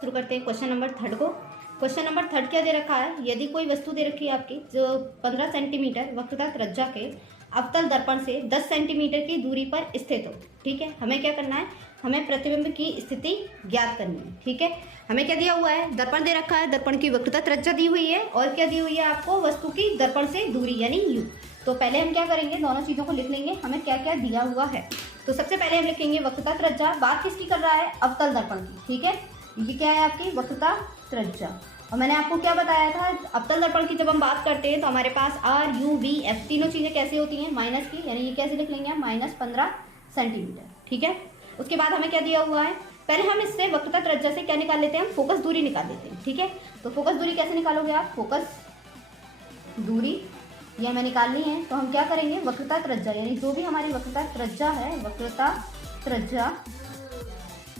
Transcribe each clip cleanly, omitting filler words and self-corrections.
शुरू करते हैं क्वेश्चन नंबर 3 को। क्वेश्चन नंबर 3 क्या दे रखा है, यदि कोई वस्तु दे रखी है आपकी जो 15 सेंटीमीटर वक्रता त्रिज्या के अवतल दर्पण से 10 सेंटीमीटर की दूरी पर स्थित हो। ठीक है, हमें क्या करना है, हमें प्रतिबिंब की स्थिति ज्ञात करनी है। ठीक है, हमें क्या दिया हुआ है, दर्पण दे रखा है, दर्पण की वक्रता त्रिज्या दी हुई है और क्या दी हुई है आपको, वस्तु की दर्पण से दूरी यानी u। तो पहले हम क्या करेंगे, दोनों चीज़ों को लिख लेंगे, हमें क्या क्या दिया हुआ है। तो सबसे पहले हम लिखेंगे वक्रता त्रिज्या, बात किसकी कर रहा है, अवतल दर्पण की। ठीक है, ये क्या है आपकी वक्रता त्रिज्या। और मैंने आपको क्या बताया था, अवतल दर्पण की जब हम बात करते हैं तो हमारे पास r, u, v, f तीनों चीज़ें कैसी होती हैं, माइनस की, यानी ये कैसे लिख लेंगे, -15 सेंटीमीटर। ठीक है, उसके बाद हमें क्या दिया हुआ है, पहले हम इससे वक्रता त्रिज्या से क्या निकाल लेते हैं, हम फोकस दूरी निकाल लेते हैं। ठीक है, तो फोकस दूरी कैसे निकालोगे आप, फोकस दूरी ये हमें निकालनी है। तो हम क्या करेंगे, वक्रता त्रिज्या यानी जो भी हमारी वक्रता त्रिज्या है, वक्रता त्रिज्या,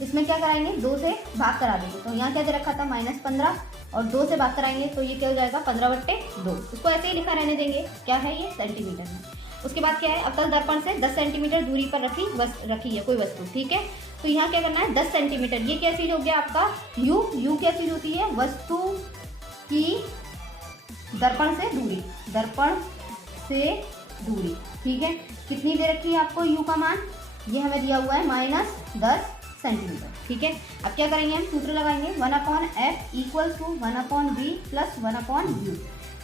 इसमें क्या कराएंगे, 2 से भाग करा देंगे। तो यहाँ क्या दे रखा था, -15 और 2 से भाग कराएंगे तो ये क्या हो जाएगा, 15/2। उसको ऐसे ही लिखा रहने देंगे, क्या है ये, सेंटीमीटर में। उसके बाद क्या है, अवतल दर्पण से 10 सेंटीमीटर दूरी पर रखी है कोई वस्तु। ठीक है, तो यहाँ क्या करना है, 10 सेंटीमीटर, ये क्या चीज़ हो गया आपका, u क्या चीज़ होती है, वस्तु की दर्पण से दूरी, दर्पण से दूरी। ठीक है, कितनी दे रखी है आपको u का मान, ये हमें दिया हुआ है -10 सेंटीमीटर। ठीक है, अब क्या करेंगे, हम सूत्र लगाएंगे, 1/f equals to 1/v plus 1/u।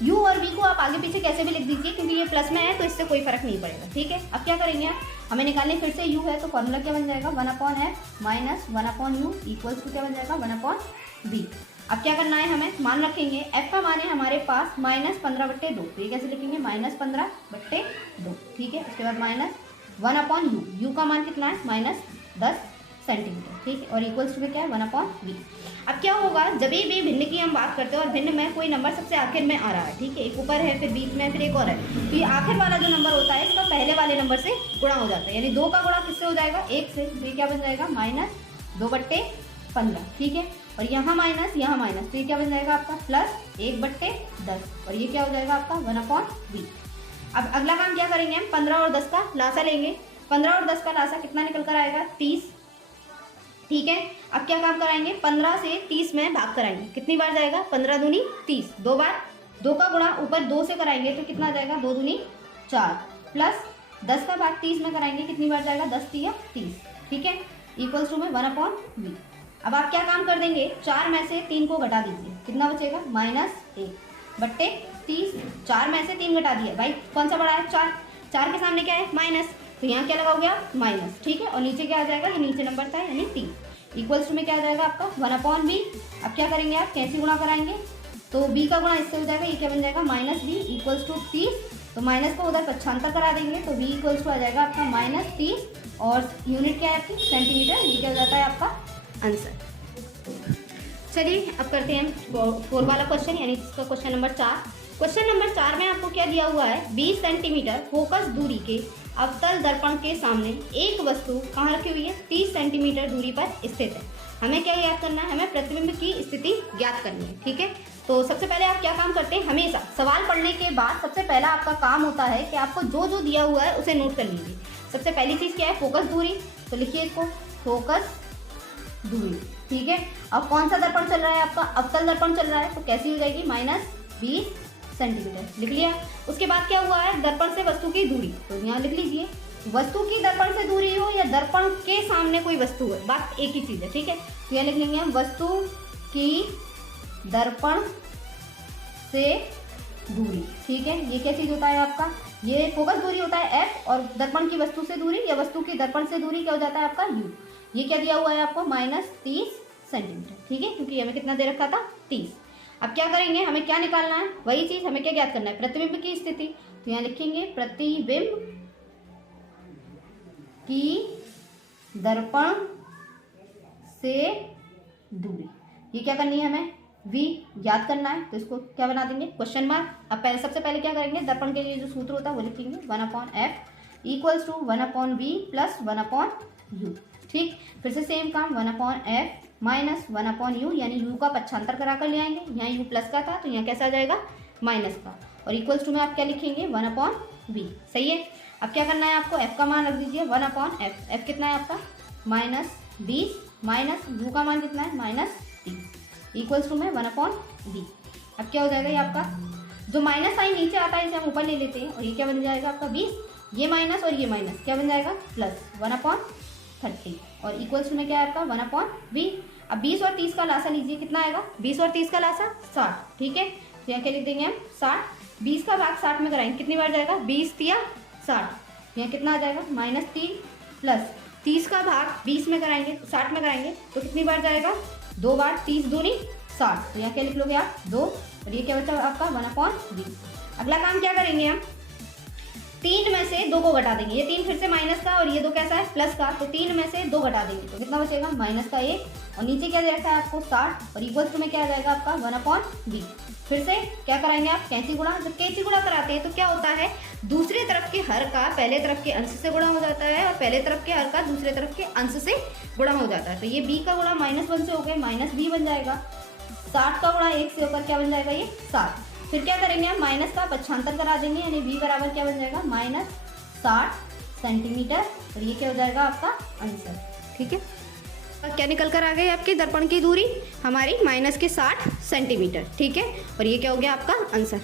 u और v को आप आगे पीछे कैसे भी लिख दीजिए, क्योंकि ये प्लस में है तो इससे कोई फर्क नहीं पड़ेगा। ठीक है, अब क्या करेंगे, हमें निकालने फिर से u है तो फॉर्मूला क्या बन जाएगा, 1/f minus 1/u equals to क्या बन जाएगा, 1/v। अब क्या करना है, हमें मान रखेंगे, f का मान है हमारे पास -15/2, तो ये कैसे लिखेंगे, -15/2। ठीक है, उसके बाद -1/u, u का मान कितना है, -10 सेंटीमीटर। ठीक है, और इक्वल्स टू में क्या है, 1/v। अब क्या होगा, जब भी भिन्न की हम बात करते हैं और भिन्न में कोई नंबर सबसे आखिर में आ रहा है, ठीक है, एक ऊपर है फिर बीच में फिर एक और है, तो ये आखिर वाला जो नंबर होता है इसका पहले वाले नंबर से गुणा हो जाता है, यानी 2 का गुणा किससे हो जाएगा, 1 से। तो ये क्या बन जाएगा, -2/15। ठीक है, और यहाँ माइनस यहाँ माइनस, तो ये क्या बन जाएगा आपका, प्लस 1/10, और ये क्या हो जाएगा आपका 1/v। अब अगला काम क्या करेंगे, हम 15 और 10 का लासा लेंगे। 15 और 10 का लासा कितना निकल कर आएगा, 30। ठीक है, अब क्या काम कराएंगे, 15 से 30 में भाग कराएंगे, कितनी बार जाएगा, 15 दूनी 30, 2 बार, 2 का गुणा ऊपर 2 से कराएंगे तो कितना जाएगा, 2 दूनी 4, प्लस 10 का भाग 30 में कराएंगे, कितनी बार जाएगा, 10 3 30। ठीक है, इक्वल्स टू में 1/v। अब आप क्या काम कर देंगे, 4 में से 3 को घटा दीजिए, कितना बचेगा, -1/30। 4 में से 3 घटा दिया, भाई कौन सा बड़ा है, 4 के सामने क्या है, माइनस, तो यहाँ क्या लगाओगे आप, माइनस। ठीक है, और नीचे क्या आ जाएगा, ये नीचे नंबर था यानी 3, इक्वल्स टू में क्या आ जाएगा आपका 1/v। अब क्या करेंगे आप, कैसे गुणा कराएंगे, तो b का गुणा इससे हो जाएगा, ये क्या बन जाएगा, -b इक्वल्स टू 30, तो माइनस को उधर पक्षांतर करा देंगे तो v इक्वल्स टू आ जाएगा आपका -30, और यूनिट क्या है आपकी, सेंटीमीटर, ये क्या हो जाता है आपका आंसर। चलिए अब करते हैं 4 वाला क्वेश्चन, यानी इसका क्वेश्चन नंबर 4। क्वेश्चन नंबर 4 में आपको क्या दिया हुआ है, 20 सेंटीमीटर फोकस दूरी के अवतल दर्पण के सामने एक वस्तु कहाँ रखी हुई है, 30 सेंटीमीटर दूरी पर स्थित है। हमें क्या याद करना है, हमें प्रतिबिंब की स्थिति ज्ञात करनी है। ठीक है, तो सबसे पहले आप क्या काम करते हैं, हमेशा सवाल पढ़ने के बाद सबसे पहला आपका काम होता है कि आपको जो जो दिया हुआ है उसे नोट कर लीजिए। सबसे पहली चीज़ क्या है, फोकस दूरी, तो लिखिए इसको फोकस दूरी। ठीक है, अब कौन सा दर्पण चल रहा है आपका, अवतल दर्पण चल रहा है, तो कैसी हो जाएगी, -20 सेंटीमीटर, लिख लिया। उसके बाद क्या हुआ है, दर्पण से वस्तु की दूरी, तो यहाँ लिख लीजिए, वस्तु की दर्पण से दूरी हो या दर्पण के सामने कोई वस्तु है, बात एक ही चीज़ है। ठीक है, तो यहाँ लिख लेंगे हम वस्तु की दर्पण से दूरी। ठीक है, ये क्या चीज़ होता है आपका, ये फोकस दूरी होता है f, और दर्पण की वस्तु से दूरी या वस्तु की दर्पण से दूरी क्या हो जाता है आपका u। ये क्या दिया हुआ है आपको, -30 सेंटीमीटर। ठीक है, क्योंकि हमें कितना दे रखा था, 30। अब क्या करेंगे, हमें क्या निकालना है, वही चीज हमें क्या ज्ञात करना है, प्रतिबिंब की स्थिति। तो यहाँ लिखेंगे प्रतिबिंब की दर्पण से दूरी, ये क्या करनी है, हमें v याद करना है, तो इसको क्या बना देंगे, क्वेश्चन मार्क। अब पहले सबसे पहले क्या करेंगे, दर्पण के लिए जो सूत्र होता है वो लिखेंगे, 1/f equals to 1/v plus 1/u। ठीक, फिर से सेम काम, 1/f माइनस 1/u, यानी u का पक्षांतर करा कर ले आएंगे, यहाँ u प्लस का था तो यहाँ कैसा आ जाएगा, माइनस का, और इक्वल्स टू में आप क्या लिखेंगे, 1/v। सही है, अब क्या करना है आपको, f का मान रख दीजिए 1/f, f कितना है आपका -20, माइनस u का मान कितना है, टी इक्वल्स टू में 1/b। अब क्या हो जाएगा ये आपका जो माइनस साइन नीचे आता है इसे हम ऊपर ले लेते हैं और ये क्या बन जाएगा आपका 20, ये माइनस और ये माइनस क्या बन जाएगा प्लस 1/30 और इक्वल्स टू में क्या है आपका 1/b। अब 20 और 30 का लासा लीजिए, कितना आएगा 20 और 30 का लासा 60, ठीक है। तो यहाँ क्या लिख देंगे हम 60, 20 का भाग 60 में कराएंगे कितनी बार जाएगा 20 × 60, यहाँ कितना आ जाएगा -3 प्लस 30 का भाग 20 में कराएंगे 60 में कराएंगे तो कितनी बार जाएगा 2 बार, 30 दूनी 60, तो यहाँ क्या लिख लोगे आप 2 और ये क्या बचा आपका 1/b। अगला काम क्या करेंगे हम 3 में से 2 को घटा देंगे, ये 3 फिर से माइनस का और ये 2 कैसा है प्लस का, तो 3 में से 2 घटा देंगे तो कितना बचेगा -1 और नीचे क्या दे रखा है आपको 60 और इक्वल्स टू में क्या आ जाएगा आपका 1/b। फिर से क्या कराएंगे आप कैंची गुणा, जब कैंची गुणा कराते हैं तो क्या होता है दूसरी तरफ के हर का पहले तरफ के अंश से गुणा हो जाता है और पहले तरफ के हर का दूसरे तरफ के अंश से गुणा हो जाता है। तो ये b का गुणा -1 से हो गया -b बन जाएगा, 60 का गुणा 1 से होकर क्या बन जाएगा ये 7। फिर क्या करेंगे हम माइनस का पक्षांतर करा देंगे यानी b बराबर क्या बन जाएगा -60 सेंटीमीटर और ये क्या हो जाएगा आपका आंसर, ठीक है। क्या निकल कर आ गई आपकी दर्पण की दूरी हमारी -60 सेंटीमीटर, ठीक है। और ये क्या हो गया आपका आंसर।